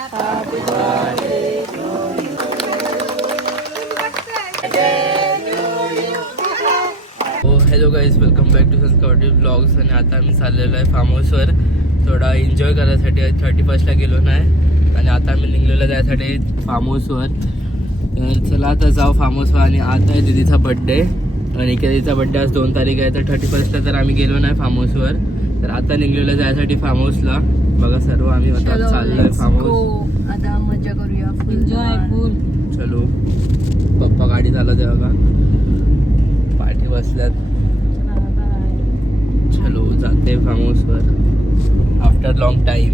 Hello guys, welcome back to Sanskar blogs. आणि आता आम्ही चाललेलो आहे फार्म हाऊसवर थोडा एन्जॉय करायसाठी. 31st गेलो नाही आणि आता आम्ही निघलेलो जायसाठी फार्म हाऊसवर. तर चला आता जाऊ फार्म हाऊसवर. आणि आता आहे दीदीचा बड्डे आणि दीदीचा बड्डे आज 2 तारीख आहे. तर 31st तर आम्ही गेलो नाही फार्म हाऊसवर. तर आता निघलेलो जायसाठी फार्म हाऊसला. बघा सर्व आम्ही आता चाललोय फार्म हाऊस. आता मजा करूया, एन्जॉय फुल. चलो, पप्पा गाडी चालवते बघा, पाठी बसल्यात. चलो जाते फार्म हाऊसवर आफ्टर लॉंग टाइम.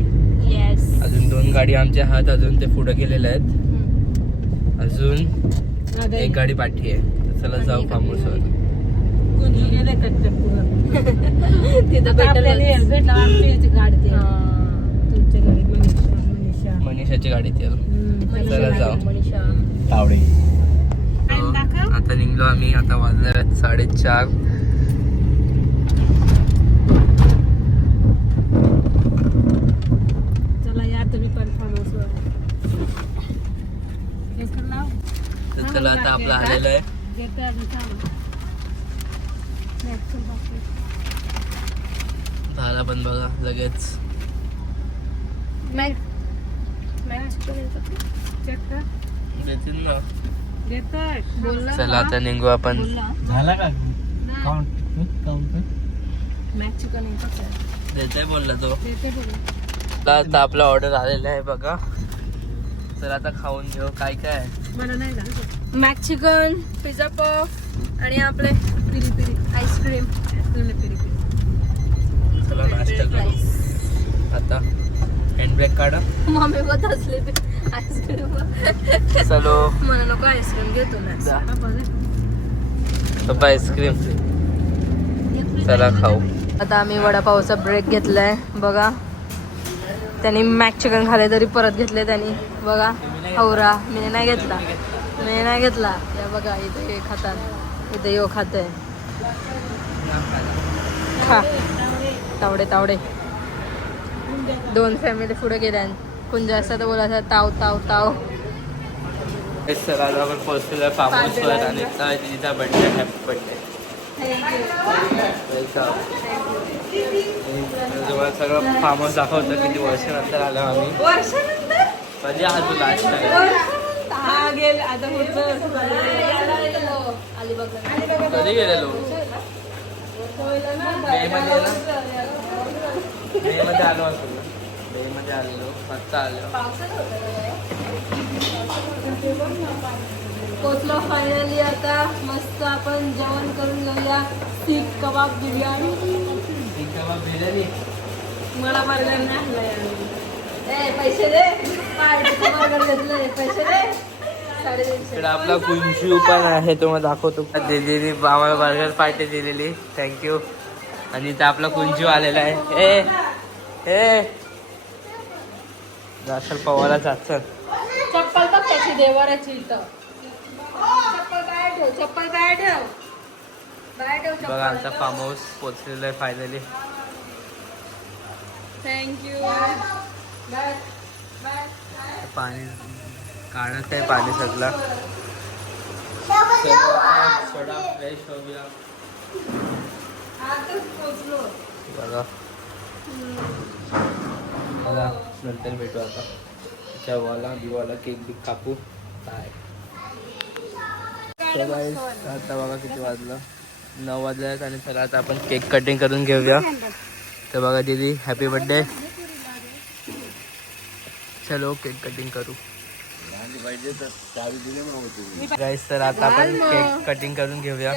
येस. अजून 2 गाडी आमच्या हात, अजून ते पुढे गेलेले आहेत. अजून एक गाडी पाठी आहे. तर चला जाऊ फार्म हाऊसवर. मनीषाची गाडी ती. चला जाऊ. तावडे. आता निघलो आम्ही. आता वाजले 4:30. चला आता आपलं आलेलं आहे. झाला पण बघा लगेच. देतील ना. चला आता निघू आपण. झाला का देते बोलला तो. आता आपला ऑर्डर आलेला आहे बघा. चला आता खाऊन घेऊ. काय काय मॅक चिकन, पिझ्झा पफ आणि आपले पिरी पिरी आईस्क्रीम. चला नाश्ता करू. आता हँड ब्रेक काढा. मम्मी बघत असले आईस्क्रीम. चलो मला नको आईस्क्रीम घेतो ना पप्पा आईस्क्रीम. चला खाऊ. आता आम्ही वडापावचा ब्रेक घेतलाय बघा. त्यांनी मॅक चिकन खाले तरी परत घेतले त्यांनी बघा. हवरा मी नाही घेतला. या बघा इथे हे खातात, इथे यो खाते. खा. तावडे 2 फॅमिली पुढे गेल्या. कुंजा असता तर बोलायचा ताव ताव ताव. सर आज आपण पोहोचलेलो फार्म हाऊसवर आणि तिचा बर्थडे. Happy birthday. तुम्हाला सगळं फार्म हाऊस दाखवतं. किती वर्षानंतर आलो आम्ही. म्हणजे आज लास्ट कधी गेलेलो. मे मध्ये आलो असतो. मे मध्ये आलेलो. आत्ता आलो. पोचलो फायनली. आता मस्त आपण जेवण करून घेऊया. सीख कबाब बिर्याणी. मला बर्गर नाही आणलाय. पैसे दे. बर्गर घेतलंय, पैसे दे. 350. आपला कुंजू पण आहे, तो मग दाखवतो. दिलेली आम्हाला बर्गर पार्टी दिलेली. थँक्यू. आणि इथं आपला कुंजू आलेला आहे. ए जासल पवाला जात. चप्पल बघ त्याची देवाराची इथं. चप्पल काय ठेव. बघा आमचा फार्म हाऊस पोचलेला आहे फायनली. थँक्यू. पाणी काढत आहे, पाणी सगळं. थोडा फ्रेश होऊया. बघा बघा नंतर भेटू. आता जेवायला बिवाला केक बिक कापू. काय आता बघा किती वाजलं. 9 वाजले आहेत. आणि चला आता आपण केक कटिंग करून घेऊया. तर बघा दीदी हॅपी बर्थडे. चलो केक कटिंग करू. गाईस तर आता आपण केक कटिंग करून घेऊया.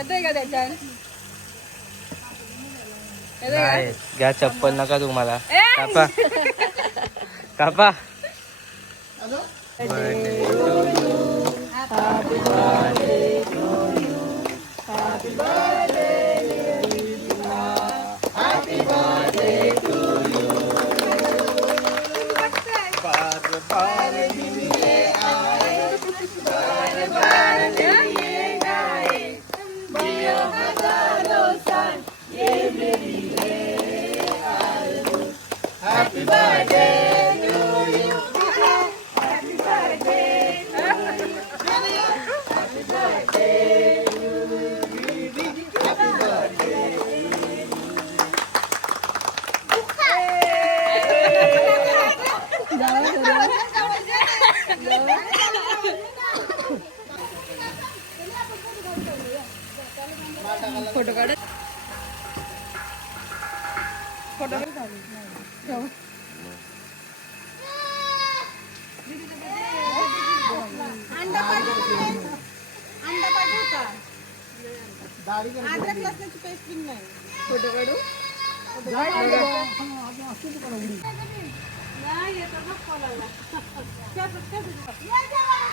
नाही घ्या चप्पल नका तुम्हाला. कापा. फोटो काढ फोटो काढू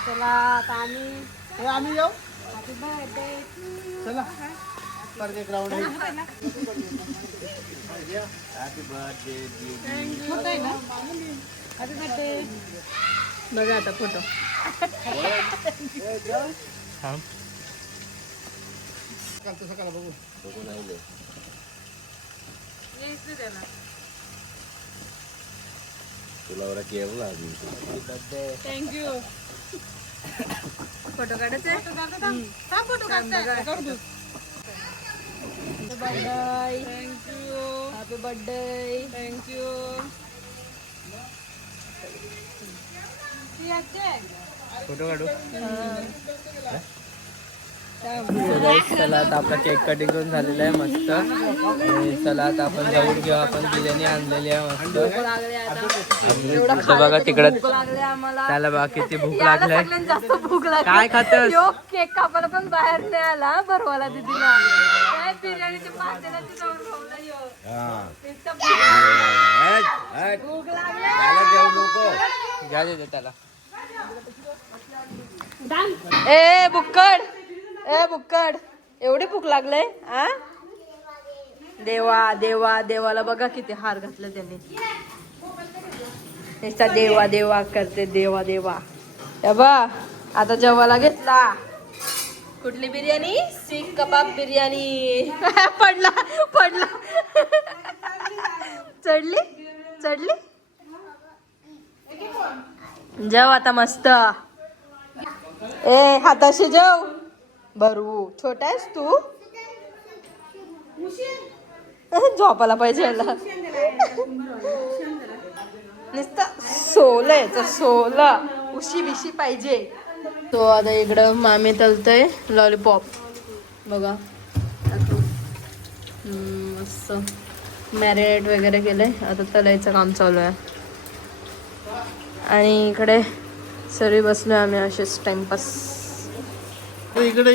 चला आता आम्ही जाऊ चला परत एक राऊंड आहे बघा आता फोटो सकाळ बघू थँक्यू फोटो काढायचे हॅपी बर्थडे थँक्यू फोटो काढू चला आता आपला केक कटिंग करून झालेला आहे मस्त आणि चला आता आपण जाऊन घेऊ आपण बिर्याणी आणलेली आहे मस्त बघा तिकडं त्याला बघा किती भूक लागलाय जास्त भूक लागली काय खातस केक कापायला पण बाहेर नाही आला भरवाला दीदीला काय बिर्याणीची पातेल्याची जाऊन खाऊला यो भूक लागली घ्या देते त्याला ए बुक्कड एवढी भूक लागले आ देवा देवा देवाला बघा किती हार घातले त्यांनी नुसता देवा देवा करते देवा देवा बा आता जेवायला घेतला कुठली बिर्याणी सीख कबाब बिर्याणी पडला चढली जेव आता मस्त ए हाताशी जेव भरू छोटा आहेस तू झोपायला पाहिजे याला नुसतं सोला उशी बिशी पाहिजे तो आता इकडं मामी तलतय लॉलीपॉप बघा मस्त मॅरिनेट वगैरे केलंय आता तलायचं काम चालू आहे आणि इकडे सरी बसलो आम्ही असेच टाइमपास इकडे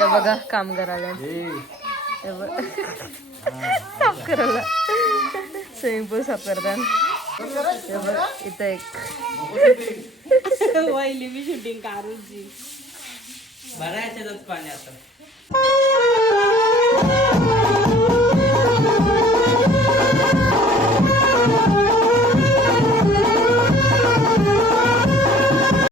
बघा काम करायला साफ करायला स्विमिंग पूल साफ करतात इथं एक बरं आहे त्याच्यात पाणी आता